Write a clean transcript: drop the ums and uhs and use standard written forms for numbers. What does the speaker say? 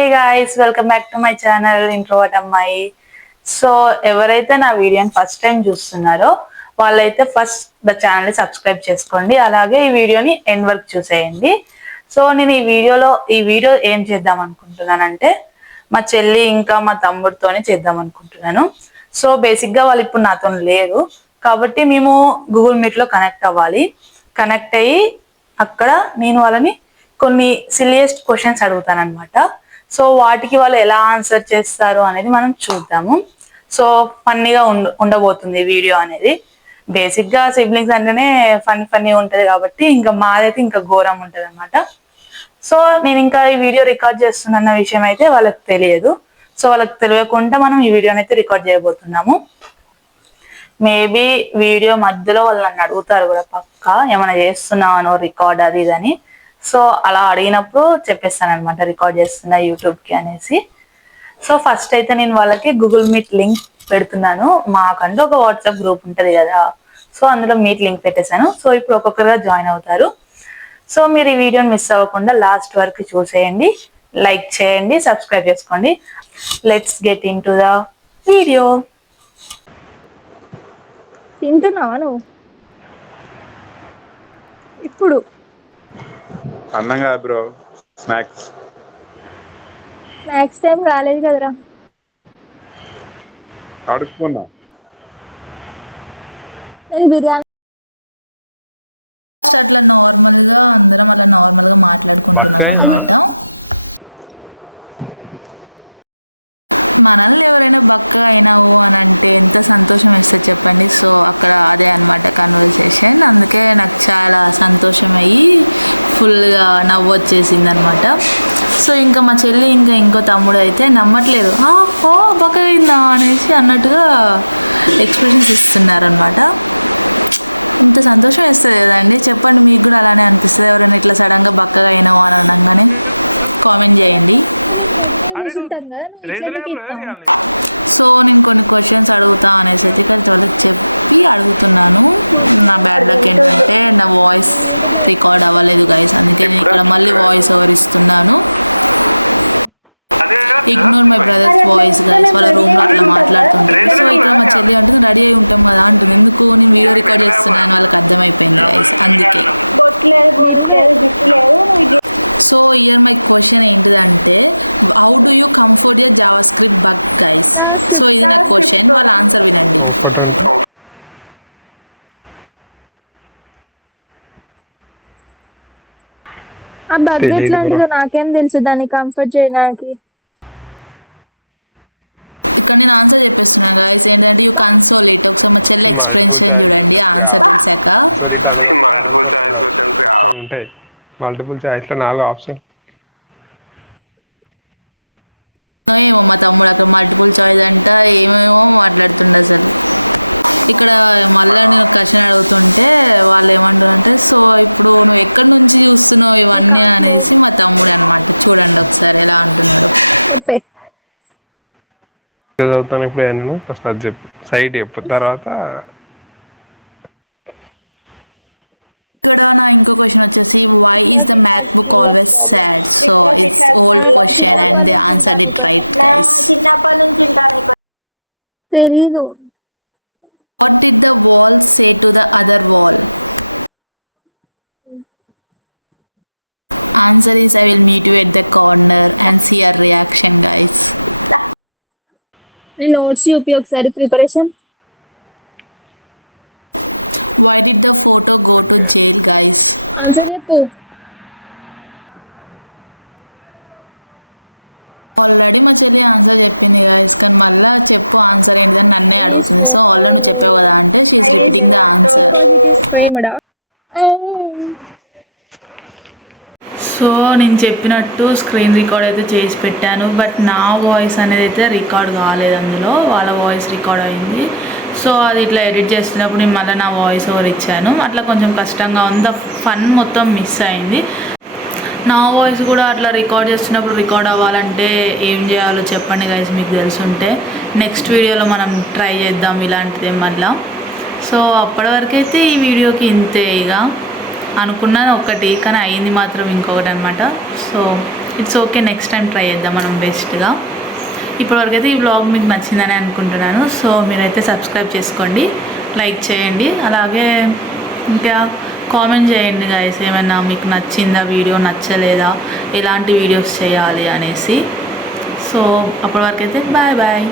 Hey guys, welcome back to my channel introvert అమ్మాయి. So ఎవరైతే నా వీడియోని ఫస్ట్ టైం చూస్తున్నారో వాళ్ళైతే ఫస్ట్ ద ఛానల్ని సబ్స్క్రైబ్ చేసుకోండి. అలాగే ఈ వీడియోని ఎండ్ వరకు చూసేయండి. సో నేను ఈ వీడియో ఏం చేద్దాం అనుకుంటున్నానంటే మా చెల్లి ఇంకా మా తమ్ముడితోనే చేద్దాం అనుకుంటున్నాను. సో బేసిక్గా వాళ్ళు ఇప్పుడు నాతో లేరు కాబట్టి మేము గూగుల్ మీట్లో కనెక్ట్ అవ్వాలి. కనెక్ట్ అయ్యి అక్కడ నేను వాళ్ళని కొన్ని సిలియస్ట్ క్వశ్చన్స్ అడుగుతాను అనమాట. సో వాటికి వాళ్ళు ఎలా ఆన్సర్ చేస్తారు అనేది మనం చూద్దాము. సో ఫన్నీగా ఉండబోతుంది వీడియో అనేది. బేసిక్గా సిబ్లింగ్స్ అంటేనే ఫన్నీ ఉంటుంది కాబట్టి ఇంకా మాదైతే ఇంకా ఘోరం ఉంటుంది అనమాట. సో నేను ఇంకా ఈ వీడియో రికార్డ్ చేస్తున్న విషయం అయితే వాళ్ళకి తెలియదు. సో వాళ్ళకి తెలియకుండా మనం ఈ వీడియోని అయితే రికార్డ్ చేయబోతున్నాము. మేబీ వీడియో మధ్యలో వాళ్ళు నన్ను అడుగుతారు కూడా పక్కా, ఏమైనా చేస్తున్నాను రికార్డ్ అది ఇదని. సో అలా అడిగినప్పుడు చెప్పేస్తాను అనమాట, రికార్డ్ చేస్తున్నా యూట్యూబ్కి అనేసి. సో ఫస్ట్ అయితే నేను వాళ్ళకి గూగుల్ మీట్ లింక్ పెడుతున్నాను. మాకంటూ ఒక వాట్సాప్ గ్రూప్ ఉంటుంది కదా, సో అందులో మీట్ లింక్ పెట్టేశాను. సో ఇప్పుడు ఒక్కొక్కరుగా జాయిన్ అవుతారు. సో మీరు ఈ వీడియోని మిస్ అవ్వకుండా లాస్ట్ వరకు చూసేయండి, లైక్ చేయండి, సబ్స్క్రైబ్ చేసుకోండి. Let's get in to the video. తింటున్నావా నువ్వు ఇప్పుడు? అన్నం కాదు బ్రో, స్నాక్స్. స్నాక్స్ టైం రాలేదు కదరా. అడుక్కున్నా. నేను బిర్యానీ అట్లా నార్మల్గా అందరం అలా నార్మల్గా మాట్లాడుకుంటున్నాం అనమాట. మనల్ని ఎవరైనా బక్కగా అయినావు అని అంటే ఎంత సంతోషం వేస్తుంది చెప్పండి. సో అక్కడ అదే అనమాట కన్వర్సేషన్. అందుకే నాకు చాలా సంతోషం అయ్యి ఫుల్గా నవ్వు వచ్చేసింది అనమాట. సో ఇంకా మా చెల్లి ఇంకో తమ్ముడు అయితే నమ్మట్లేదు, ఓ బక్కగా అయిందా అనేసి అన్నట్టుగా ఎక్స్ప్రెషన్స్ ఇస్తున్నారనమాట. ఇంత సంతోషం వేస్తుంది కదండి. చెప్పండి, మీకు కూడా అలానే అనిపిస్తుంది ఎవరైనా ఇట్లా సడన్గా బక్కగా అయినావు అని అనగానే? కామెంట్ చేయండి. సో నేను కొన్ని క్వశ్చన్స్ అడుగుతా అనేసి అయితే ఇక్కడ వాళ్ళకి చెప్పి అడుగుతున్నాను. నా బ్యాడ్ లక్ ఏంటంటే నా వాయిస్ రికార్డ్ అవ్వలేదు గైస్, అందుకే నేను ఇక్కడ మళ్ళీ వాయిస్ ఓవర్ ఇస్తున్నాను. Ignore my brothers voice guys, వాళ్ళ రూమ్లో అట్లా మాట్లాడుతుంటారు. సో ఇక్కడ మా చెల్లి అంటుంది రెడీ అయి ఉంటాం కదా అంటుంది. ఎందుకు నేను వీడియో రికార్డ్ చేస్తున్నాను వాళ్ళకి అర్థమైపోయింది గైస్, అందుకే. సో ఇయర్ మై క్వశ్చన్ ఏంటిదంటే, how do you comfort your Java script bug guys? So ఇది నా క్వశ్చన్, వాళ్ళ ఆన్సర్ వినండి. ఆ బగ్ ఎట్లాంటిదో నాకేం తెలుసు దాన్ని కంఫర్ట్ చేయడానికి. ఇక్కడ నేను ఆన్సర్ చెప్పేస్తున్నాను గైస్. ఏంటంటే యూ కన్సోల్ ఇట్. ఒకసారి మా చెల్లె ఎక్స్ప్రెషన్ చూడండి ఆన్సర్ తెలిసాక. మల్టిపుల్ చాయిస్లో 4 ఆప్షన్ ఏమో మా తమ్ముడు అక్కడ మల్టిపుల్ చాయిస్ అంట ఏమేమో మాట్లాడుతుండే అసలు. ఇక్కడ మళ్ళీ నేను క్వశ్చన్ అడుగుతుంటే వాళ్ళు ఏమంటారంటే, సో ఇప్పుడు నువ్వు ఎక్కడి నుంచి చూస్తున్నావు ఇవన్నీ అనేసి మా తమ్ముడు అనమాట. చూడండి ఒకసారి ఎలా అంటున్నాడు. చదువుతాను ఇప్పుడు నేను ఫస్ట్ అది చెప్పు, సైట్ చెప్పు, తర్వాత ఇక్కడ నా ఇంకో క్వశ్చన్ వచ్చేసి, why is the math book always sad? So it's old question and they answered it right guys. తెలీదు. What did the wall say to the other wall? Answer is I will meet you at the corner and see your reaction guys. నేను notes చూపి ఒకసారి preparation. Why did the photo go to jail guys? Answer చెప్పు. Already మా చెల్లి answer చెప్పింది guys, కానీ మళ్ళీ చెప్పు ఆన్సర్ ఏంటిదని నన్నే అడుగుతుంది. సో ఆల్రెడీ నువ్వు చెప్పావు కదా అంటే she is repeating the answer. So నేను చెప్పినట్టు స్క్రీన్ రికార్డ్ అయితే చేసి పెట్టాను, బట్ నా వాయిస్ అనేది అయితే రికార్డ్ కాలేదు అందులో, వాళ్ళ వాయిస్ రికార్డ్ అయింది. సో అది ఇట్లా ఎడిట్ చేస్తున్నప్పుడు నేను మళ్ళీ నా వాయిస్ ఓవర్ ఇచ్చాను. అట్లా కొంచెం కష్టంగా ఉంది, ఫన్ మొత్తం మిస్ అయింది. నా వాయిస్ కూడా అట్లా రికార్డ్ చేస్తున్నప్పుడు రికార్డ్ అవ్వాలంటే ఏం చేయాలో చెప్పండి గైస్, మీకు తెలుసుంటే. నెక్స్ట్ వీడియోలో మనం ట్రై చేద్దాం ఇలాంటిదే మళ్ళీ. సో అప్పటి వరకు అయితే ఈ వీడియోకి ఇంతే. ఇక అనుకున్నది ఒకటి కానీ అయింది మాత్రం ఇంకొకటి అనమాట. So it's okay, next time try చేద్దాం మనం బెస్ట్గా. ఇప్పటివరకు అయితే ఈ బ్లాగ్ మీకు నచ్చిందని అనుకుంటున్నాను. సో మీరైతే సబ్స్క్రైబ్ చేసుకోండి, లైక్ చేయండి, అలాగే ఇంకా కామెంట్ చేయండి గైస్, ఏమైనా మీకు నచ్చిందా వీడియో, నచ్చలేదా, ఎలాంటి వీడియోస్ చేయాలి అనేసి. సో అప్పటి వరకు అయితే బాయ్ బాయ్.